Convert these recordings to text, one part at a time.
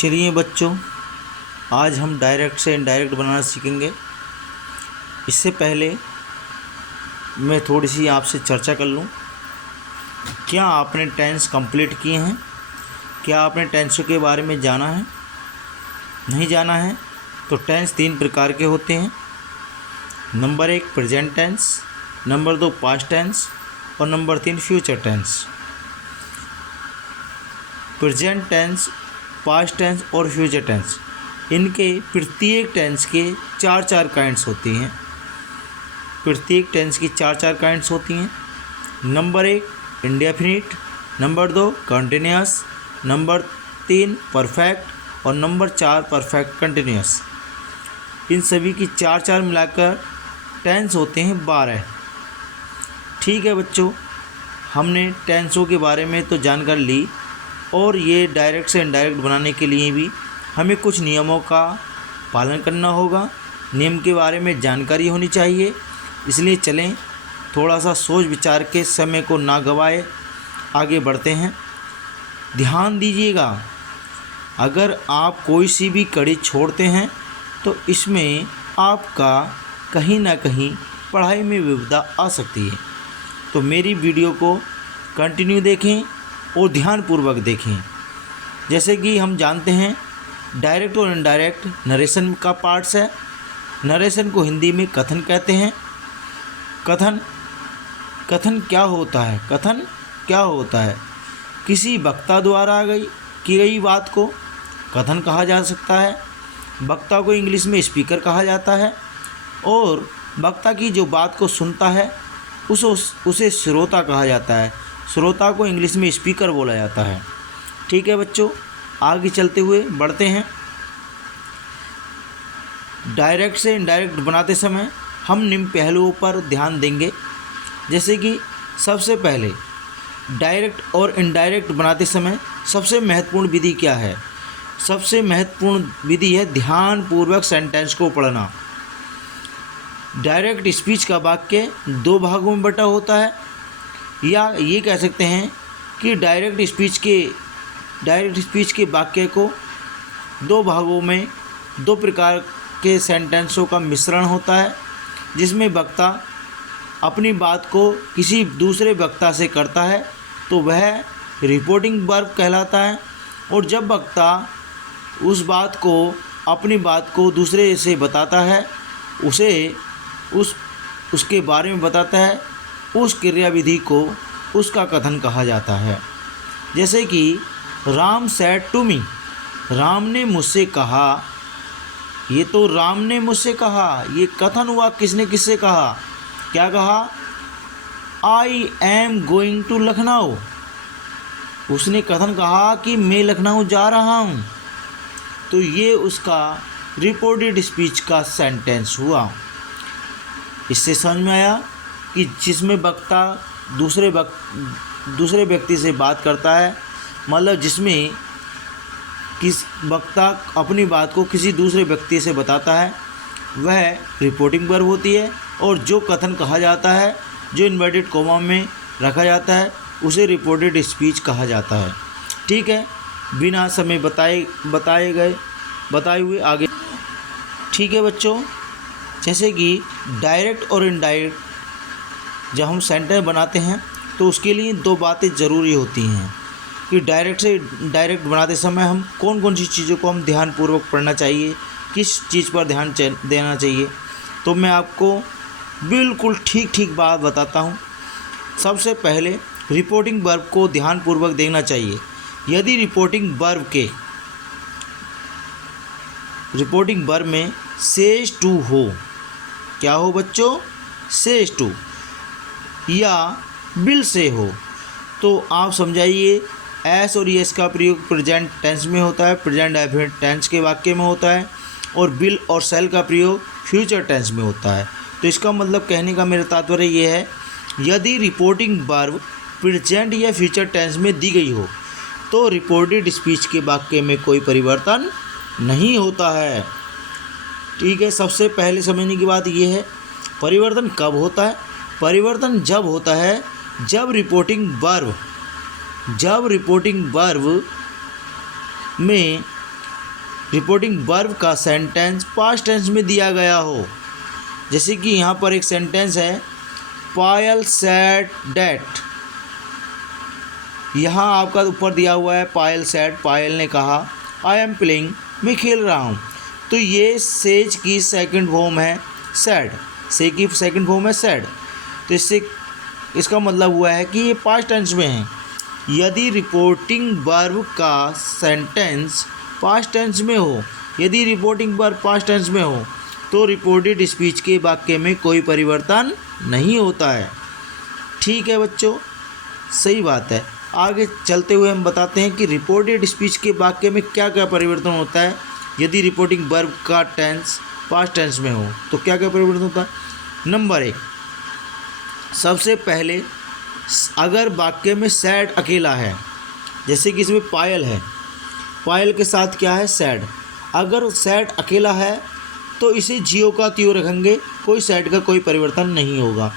चलिए बच्चों, आज हम डायरेक्ट से इनडायरेक्ट बनाना सीखेंगे। इससे पहले मैं थोड़ी सी आपसे चर्चा कर लूँ। क्या आपने टेंस कंप्लीट किए हैं? क्या आपने टेंसों के बारे में जाना है? नहीं जाना है तो टेंस 3 प्रकार के होते हैं। Number 1 present tense, number 2 past tense और number 3 future tense. Present tense, past tense और फ्यूचर टेंस, इनके प्रत्येक टेंस के 4 काइंड्स होती हैं। प्रत्येक टेंस की 4 काइंड्स होती हैं। Number 1 indefinite, number 2 continuous, number 3 perfect और नंबर 4 परफेक्ट कंटिन्यूअस। इन सभी की 4 मिलाकर टेंस होते हैं 12। ठीक है बच्चों, हमने टेंसों के बारे में तो जानकारी ली और ये डायरेक्ट से इनडायरेक्ट बनाने के लिए भी हमें कुछ नियमों का पालन करना होगा। नियम के बारे में जानकारी होनी चाहिए। इसलिए चलें, थोड़ा सा सोच विचार के समय को ना गवाए आगे बढ़ते हैं। ध्यान दीजिएगा, अगर आप कोई सी भी कड़ी छोड़ते हैं तो इसमें आपका कहीं ना कहीं पढ़ाई में विविधता आ सकती है। तो मेरी वीडियो को कंटिन्यू देखें और ध्यानपूर्वक देखें। जैसे कि हम जानते हैं, डायरेक्ट और इनडायरेक्ट नरेशन का पार्ट्स है। नरेशन को हिंदी में कथन कहते हैं। कथन क्या होता है? कथन क्या होता है? किसी वक्ता द्वारा की गई बात को कथन कहा जा सकता है। वक्ता को इंग्लिश में स्पीकर कहा जाता है और वक्ता की जो बात को सुनता है उसे श्रोता कहा जाता है। श्रोता को इंग्लिश में स्पीकर बोला जाता है। ठीक है बच्चों, आगे चलते हुए बढ़ते हैं। डायरेक्ट से इनडायरेक्ट बनाते समय हम निम्न पहलुओं पर ध्यान देंगे। जैसे कि सबसे पहले डायरेक्ट और इनडायरेक्ट बनाते समय सबसे महत्वपूर्ण विधि क्या है? सबसे महत्वपूर्ण विधि है ध्यानपूर्वक सेंटेंस को पढ़ना। डायरेक्ट स्पीच का वाक्य 2 भागों में बटा होता है, या ये कह सकते हैं कि डायरेक्ट स्पीच के वाक्य को 2 भागों में 2 प्रकार के सेंटेंसों का मिश्रण होता है, जिसमें वक्ता अपनी बात को किसी दूसरे वक्ता से करता है तो वह रिपोर्टिंग वर्ब कहलाता है। और जब वक्ता अपनी बात को दूसरे से बताता है, उसके बारे में बताता है, उस क्रियाविधि को उसका कथन कहा जाता है। जैसे कि Ram said to me, Ram ने मुझसे कहा। ये तो राम ने मुझसे कहा, ये कथन हुआ। किसने किससे कहा? क्या कहा? I am going to Lucknow. उसने कथन कहा कि मैं लखनऊ जा रहा हूँ। तो ये उसका रिपोर्टेड स्पीच का सेंटेंस हुआ। इससे समझ में आया कि जिसमें वक्ता दूसरे व्यक्ति से बात करता है, मतलब जिसमें वक्ता अपनी बात को किसी दूसरे व्यक्ति से बताता है, वह रिपोर्टिंग वर्ब होती है। और जो कथन कहा जाता है, जो इन्वर्टेड कोमा में रखा जाता है, उसे रिपोर्टेड स्पीच कहा जाता है। ठीक है, बिना समय बताए हुए आगे। ठीक है बच्चों, जैसे कि डायरेक्ट और इनडायरेक्ट जब हम सेंटेंस बनाते हैं तो उसके लिए 2 बातें ज़रूरी होती हैं कि डायरेक्ट से डायरेक्ट बनाते समय हम कौन सी चीज़ों को हम ध्यानपूर्वक पढ़ना चाहिए, किस चीज़ पर ध्यान देना चाहिए। तो मैं आपको बिल्कुल ठीक बात बताता हूँ। सबसे पहले रिपोर्टिंग वर्ब को ध्यानपूर्वक देखना चाहिए। यदि रिपोर्टिंग वर्ब में सेज टू हो, क्या हो बच्चों? सेज टू, या बिल से हो, तो आप समझाइए एस और यस का प्रयोग प्रेजेंट टेंस में होता है, प्रेजेंट डेफिनिट टेंस के वाक्य में होता है, और बिल और सेल का प्रयोग फ्यूचर टेंस में होता है। तो इसका मतलब कहने का मेरा तात्पर्य ये है, यदि रिपोर्टिंग वर्ब प्रेजेंट या फ्यूचर टेंस में दी गई हो तो रिपोर्टेड स्पीच के वाक्य में कोई परिवर्तन नहीं होता है। ठीक है, सबसे पहले समझने की बात यह है, परिवर्तन कब होता है? परिवर्तन जब होता है जब रिपोर्टिंग वर्ब में रिपोर्टिंग वर्ब का सेंटेंस पास्ट टेंस में दिया गया हो। जैसे कि यहाँ पर एक सेंटेंस है, पायल सेड डैट। यहाँ आपका ऊपर दिया हुआ है पायल सेड, पायल ने कहा, आई एम प्लेइंग, मैं खेल रहा हूँ। तो ये सेज की सेकंड फॉर्म है सैड, से की सेकंड फॉर्म है सैड। तो इससे इसका मतलब हुआ है कि ये पास्ट टेंस में है। यदि रिपोर्टिंग वर्ब का सेंटेंस पास्ट टेंस में हो, यदि रिपोर्टिंग वर्ब पास्ट टेंस में हो तो रिपोर्टेड स्पीच के वाक्य में कोई परिवर्तन नहीं होता है। ठीक है बच्चों, सही बात है। आगे चलते हुए हम बताते हैं कि रिपोर्टेड स्पीच के वाक्य में क्या क्या परिवर्तन होता है यदि रिपोर्टिंग वर्ब का टेंस पास्ट टेंस में हो। तो क्या क्या परिवर्तन होता है। नंबर 1, सबसे पहले अगर वाक्य में सैड अकेला है, जैसे कि इसमें पायल है, पायल के साथ क्या है सैड, अगर सैड अकेला है तो इसे जियो का त्यों रखेंगे, कोई सैड का कोई परिवर्तन नहीं होगा।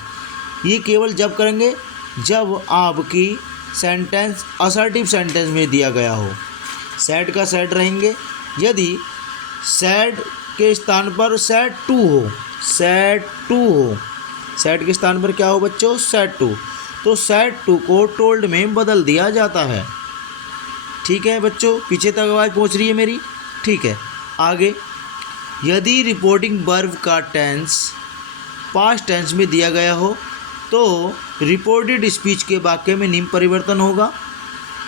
ये केवल जब करेंगे जब आपकी सेंटेंस असर्टिव सेंटेंस में दिया गया हो, सैड का सैड रहेंगे। यदि सैड के स्थान पर सैड टू हो, सैड टू हो, सैड के स्थान पर क्या हो बच्चों सैड टू, तो सैड टू को टोल्ड में बदल दिया जाता है। ठीक है बच्चों, पीछे तक आवाज़ पहुंच रही है मेरी। ठीक है, आगे यदि रिपोर्टिंग वर्ब का टेंस पास्ट टेंस में दिया गया हो तो रिपोर्टेड स्पीच के वाक्य में निम्न परिवर्तन होगा।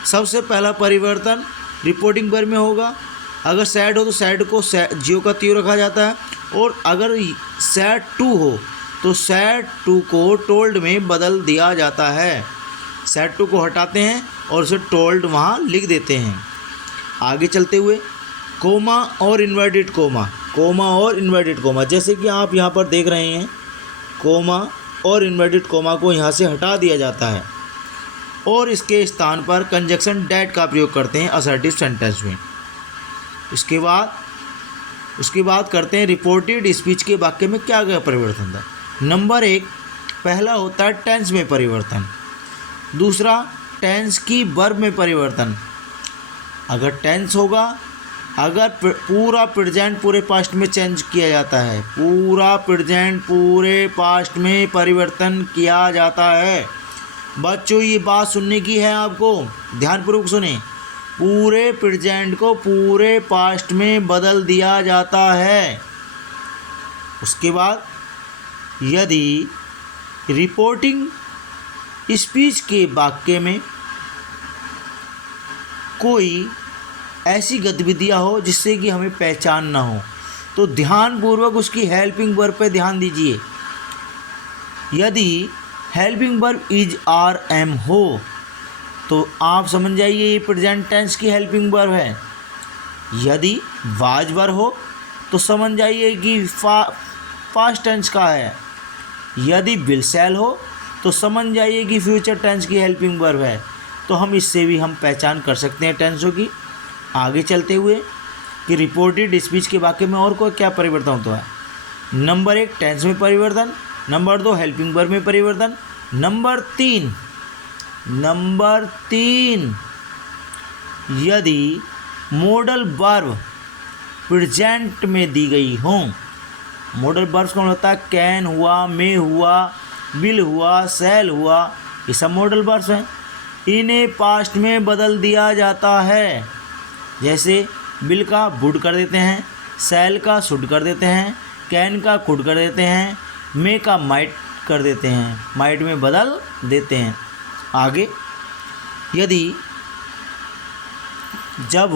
सबसे पहला परिवर्तन रिपोर्टिंग वर्ब में होगा, अगर सैड हो तो सैड को जियो का त्यों रखा जाता है, और अगर सैड टू हो तो सैड टू को टोल्ड में बदल दिया जाता है। सैड टू को हटाते हैं और उसे टोल्ड वहाँ लिख देते हैं। आगे चलते हुए कोमा और इन्वर्टेड कोमा, कोमा और इन्वर्टेड कोमा, जैसे कि आप यहाँ पर देख रहे हैं, कोमा और इन्वर्टेड कोमा को यहाँ से हटा दिया जाता है और इसके स्थान पर कंजक्शन डैट का प्रयोग करते हैं असर्टिव सेंटेंस में। उसके बाद करते हैं रिपोर्टेड स्पीच के वाक्य में क्या क्या परिवर्तन था। नंबर 1, पहला होता है टेंस में परिवर्तन। दूसरा, टेंस की वर्ब में परिवर्तन। अगर टेंस होगा, अगर पूरा प्रेजेंट पूरे पास्ट में चेंज किया जाता है, पूरा प्रेजेंट पूरे पास्ट में परिवर्तन किया जाता है। बच्चों ये बात सुनने की है, आपको ध्यानपूर्वक सुने। पूरे प्रेजेंट को पूरे पास्ट में बदल दिया जाता है। उसके बाद यदि रिपोर्टिंग स्पीच के वाक्य में कोई ऐसी गतिविधियाँ हो जिससे कि हमें पहचान ना हो तो ध्यानपूर्वक उसकी हेल्पिंग वर्ब पे ध्यान दीजिए। यदि helping verb is are am हो तो आप समझ जाइए ये प्रेजेंट टेंस की हेल्पिंग वर्ब है। यदि वाज वर्ब हो तो समझ जाइए कि पास्ट टेंस का है। यदि विल शैल हो तो समझ जाइए कि फ्यूचर टेंस की हेल्पिंग वर्ब है। तो हम इससे भी हम पहचान कर सकते हैं टेंसों की। आगे चलते हुए कि रिपोर्टेड स्पीच के वाक्य में और कोई क्या परिवर्तन होता है। नंबर 1, टेंस में परिवर्तन। नंबर 2, हेल्पिंग वर्ब में परिवर्तन। नंबर 3, यदि मॉडल वर्ब प्रेजेंट में दी गई हो। मॉडल वर्ब्स कौन होता है, कैन हुआ, मे हुआ, विल हुआ, शैल हुआ, ये सब मॉडल वर्ब्स हैं। इन्हें पास्ट में बदल दिया जाता है। जैसे विल का वुड कर देते हैं, शैल का शुड कर देते हैं, कैन का कुड कर देते हैं, मे का माइट कर देते हैं, माइट में बदल देते हैं। आगे यदि जब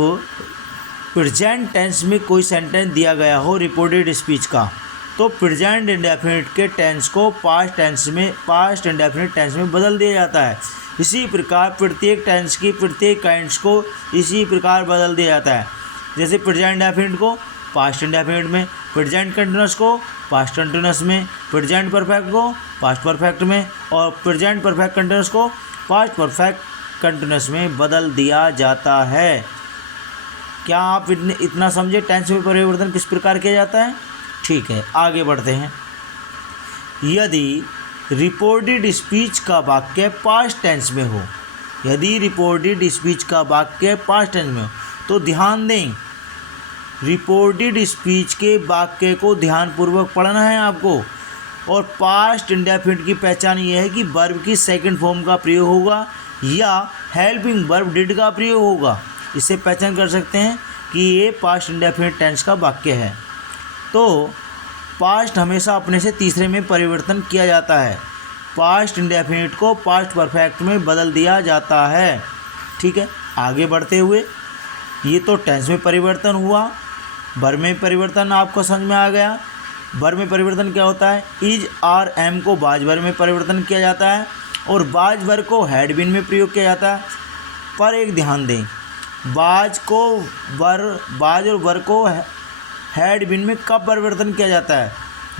प्रेजेंट टेंस में कोई सेंटेंस दिया गया हो रिपोर्टेड स्पीच का तो प्रेजेंट इंडेफिनिट के टेंस को पास्ट इंडेफिनिट टेंस में बदल दिया जाता है। इसी प्रकार प्रत्येक टेंस की प्रत्येक काइंड्स को इसी प्रकार बदल दिया जाता है। जैसे प्रेजेंट इंडेफिनिट को पास्ट इंडेफिनिट में, प्रेजेंट कंटीन्यूअस को पास्ट कंटीन्यूअस में, प्रेजेंट परफेक्ट को पास्ट परफेक्ट में और प्रेजेंट परफेक्ट कंटीन्यूअस को पास्ट परफेक्ट कंटीन्यूअस में बदल दिया जाता है। क्या आप इतना समझे टेंस में परिवर्तन किस प्रकार किया जाता है। ठीक है, आगे बढ़ते हैं। यदि रिपोर्टेड स्पीच का वाक्य पास्ट टेंस में हो, यदि रिपोर्टेड स्पीच का वाक्य पास्ट टेंस में हो तो ध्यान दें रिपोर्टेड स्पीच के वाक्य को ध्यानपूर्वक पढ़ना है आपको। और पास्ट इंडेफिनिट की पहचान ये है कि वर्ब की सेकंड फॉर्म का प्रयोग होगा या हेल्पिंग वर्ब डिड का प्रयोग होगा। इससे पहचान कर सकते हैं कि ये पास्ट इंडेफिनिट टेंस का वाक्य है। तो पास्ट हमेशा अपने से तीसरे में परिवर्तन किया जाता है। पास्ट इंडेफिनिट को पास्ट परफेक्ट में बदल दिया जाता है। ठीक है, आगे बढ़ते हुए ये तो टेंस में परिवर्तन हुआ। वर्ब में परिवर्तन आपको समझ में आ गया। वर्ब में परिवर्तन क्या होता है? इज आर एम को बाज वर्ब में परिवर्तन किया जाता है और बाज वर्ब को हैड बीन में प्रयोग किया जाता है। पर एक ध्यान दें, बाज और वर्ब को हैड बीन में कब परिवर्तन किया जाता है?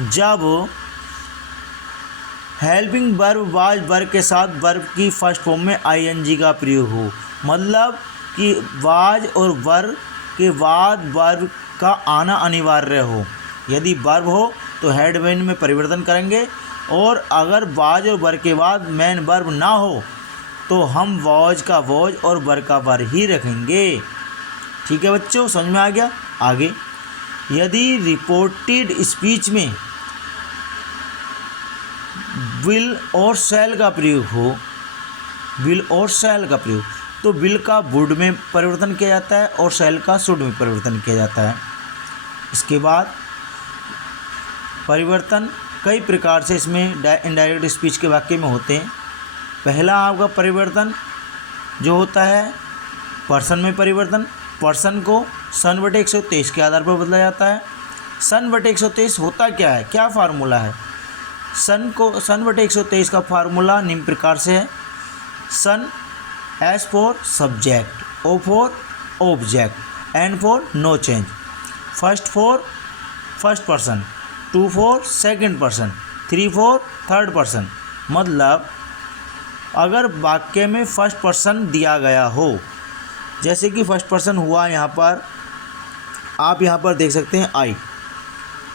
जब हेल्पिंग वर्ब बाज वर्ब के साथ वर्ब की फर्स्ट फॉर्म में आईएनजी का प्रयोग हो। मतलब कि बाज और वर्ब के बाद वर्ब का आना अनिवार्य हो। यदि वर्ब हो तो हेड बीन में परिवर्तन करेंगे और अगर बाज और वर्ब के बाद मेन वर्ब ना हो तो हम वॉज का वॉज और वर्ब का वर्ब ही रखेंगे। ठीक है बच्चों, समझ में आ गया। आगे, यदि रिपोर्टेड स्पीच में विल और शैल का प्रयोग हो, विल और शैल का प्रयोग, तो विल का वुड में परिवर्तन किया जाता है और शैल का शुड में परिवर्तन किया जाता है। इसके बाद परिवर्तन कई प्रकार से इसमें इनडायरेक्ट स्पीच के वाक्य में होते हैं। पहला आपका परिवर्तन जो होता है पर्सन में परिवर्तन। पर्सन को सन बटे 123 के आधार पर बदला जाता है। सन बटे 123 होता क्या है, क्या फार्मूला है? सन बटे 123 का फार्मूला निम्न प्रकार से है। Son S for subject, O for object, N for no change, first for first person, two for second person, three for third person. मतलब अगर वाक्य में फर्स्ट पर्सन दिया गया हो, जैसे कि फर्स्ट पर्सन हुआ यहाँ पर, आप यहाँ पर देख सकते हैं आई,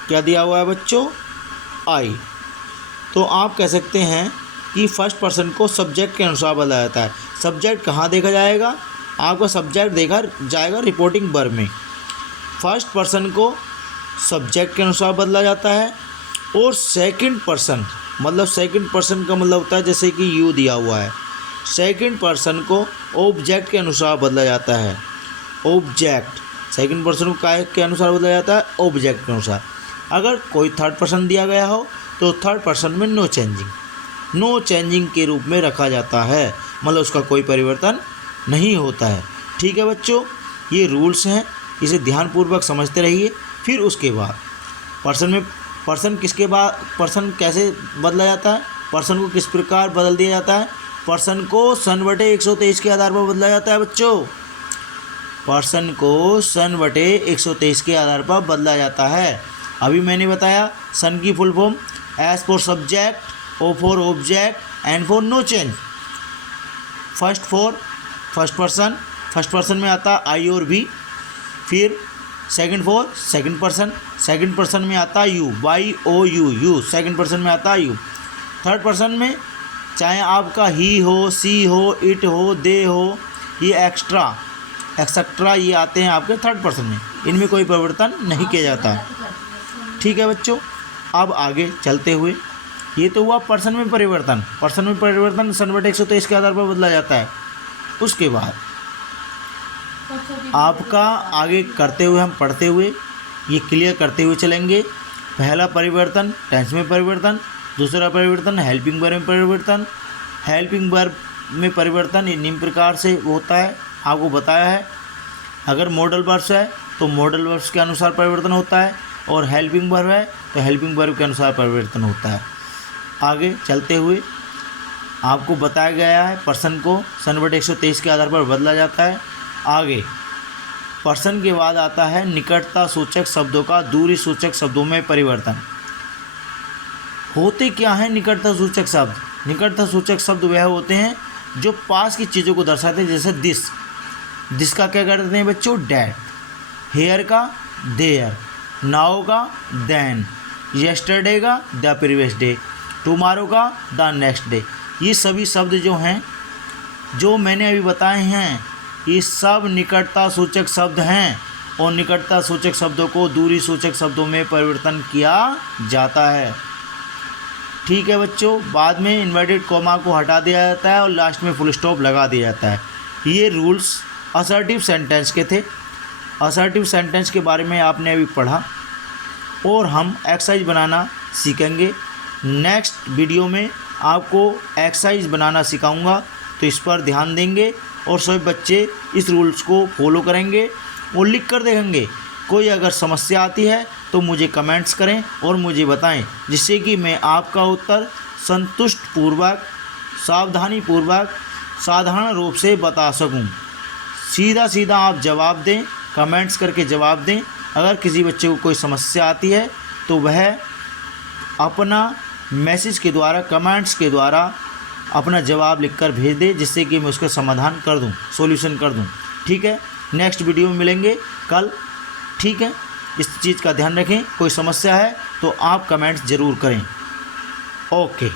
क्या दिया हुआ है बच्चों? आई। तो आप कह सकते हैं कि फर्स्ट पर्सन को सब्जेक्ट के अनुसार बदला जाता है। सब्जेक्ट कहाँ देखा जाएगा? आपका सब्जेक्ट देखा जाएगा रिपोर्टिंग वर्ब में। फर्स्ट पर्सन को सब्जेक्ट के अनुसार बदला जाता है और सेकंड पर्सन, मतलब सेकंड पर्सन का मतलब होता है जैसे कि यू दिया हुआ है, सेकंड पर्सन को ऑब्जेक्ट के अनुसार बदला जाता है। ऑब्जेक्ट सेकंड पर्सन को काय के अनुसार बदला जाता है? ऑब्जेक्ट के अनुसार। अगर कोई थर्ड पर्सन दिया गया हो तो थर्ड पर्सन में नो चेंजिंग के रूप में रखा जाता है, मतलब उसका कोई परिवर्तन नहीं होता है। ठीक है बच्चों, ये रूल्स हैं, इसे ध्यानपूर्वक समझते रहिए। फिर उसके बाद पर्सन किसके बाद पर्सन कैसे बदला जाता है? पर्सन को किस प्रकार बदल दिया जाता है? पर्सन को सन बटे 123 के आधार पर बदला जाता है बच्चों। पर्सन को सन बटे 123 के आधार पर बदला जाता है। अभी मैंने बताया सन की full form S for subject, O for object, N for no change, first for first person में आता आई और वी। फिर सेकंड फॉर सेकंड पर्सन में आता you, Y O U, second person में आता यू। थर्ड पर्सन में चाहे आपका ही हो, सी हो, इट हो, दे हो, ये एक्सेट्रा ये आते हैं आपके थर्ड पर्सन में। इनमें कोई परिवर्तन नहीं किया जाता। ठीक है बच्चों, अब आगे चलते हुए, ये तो हुआ पर्सन में परिवर्तन सन बटे 123 के आधार पर बदला जाता है। उसके बाद आपका आगे करते हुए हम पढ़ते हुए ये क्लियर करते हुए चलेंगे। पहला परिवर्तन टेंस में परिवर्तन, दूसरा परिवर्तन हेल्पिंग वर्ब में परिवर्तन। हेल्पिंग वर्ब में परिवर्तन निम्न प्रकार से होता है, आपको बताया है। अगर मॉडल वर्ब्स है तो मॉडल वर्ब्स के अनुसार परिवर्तन होता है और हेल्पिंग वर्ब है तो हेल्पिंग वर्ब के अनुसार परिवर्तन होता है। आगे चलते हुए आपको बताया गया है पर्सन को सन बटे 123 के आधार पर बदला जाता है। आगे पर्सन के बाद आता है निकटता सूचक शब्दों का दूरी सूचक शब्दों में परिवर्तन। होते क्या हैं निकटता सूचक शब्द? निकटता सूचक शब्द वह होते हैं जो पास की चीज़ों को दर्शाते हैं, जैसे दिस का क्या करते हैं बच्चों? डैट। हेयर का देयर, नाउ का देन, यस्टरडे का द प्रीवियस डे, टुमारो का द नेक्स्ट डे। ये सभी शब्द जो हैं जो मैंने अभी बताए हैं ये सब निकटता सूचक शब्द हैं। और निकटता सूचक शब्दों को दूरी सूचक शब्दों में परिवर्तन किया जाता है। ठीक है बच्चों, बाद में इन्वर्टेड कॉमा को हटा दिया जाता है और लास्ट में फुल स्टॉप लगा दिया जाता है। ये रूल्स असर्टिव सेंटेंस के थे। असर्टिव सेंटेंस के बारे में आपने अभी पढ़ा और हम एक्सरसाइज बनाना सीखेंगे। नेक्स्ट वीडियो में आपको एक्सरसाइज बनाना सिखाऊंगा, तो इस पर ध्यान देंगे और सभी बच्चे इस रूल्स को फॉलो करेंगे और लिख कर देखेंगे। कोई अगर समस्या आती है तो मुझे कमेंट्स करें और मुझे बताएं, जिससे कि मैं आपका उत्तर संतुष्टपूर्वक, सावधानीपूर्वक, साधारण रूप से बता सकूं। सीधा सीधा आप जवाब दें, कमेंट्स करके जवाब दें। अगर किसी बच्चे को कोई समस्या आती है तो वह अपना मैसेज के द्वारा, कमेंट्स के द्वारा अपना जवाब लिखकर भेज दे, जिससे कि मैं उसका समाधान कर दूं, सॉल्यूशन कर दूं। ठीक है, नेक्स्ट वीडियो में मिलेंगे कल। ठीक है, इस चीज़ का ध्यान रखें। कोई समस्या है तो आप कमेंट्स ज़रूर करें। ओके।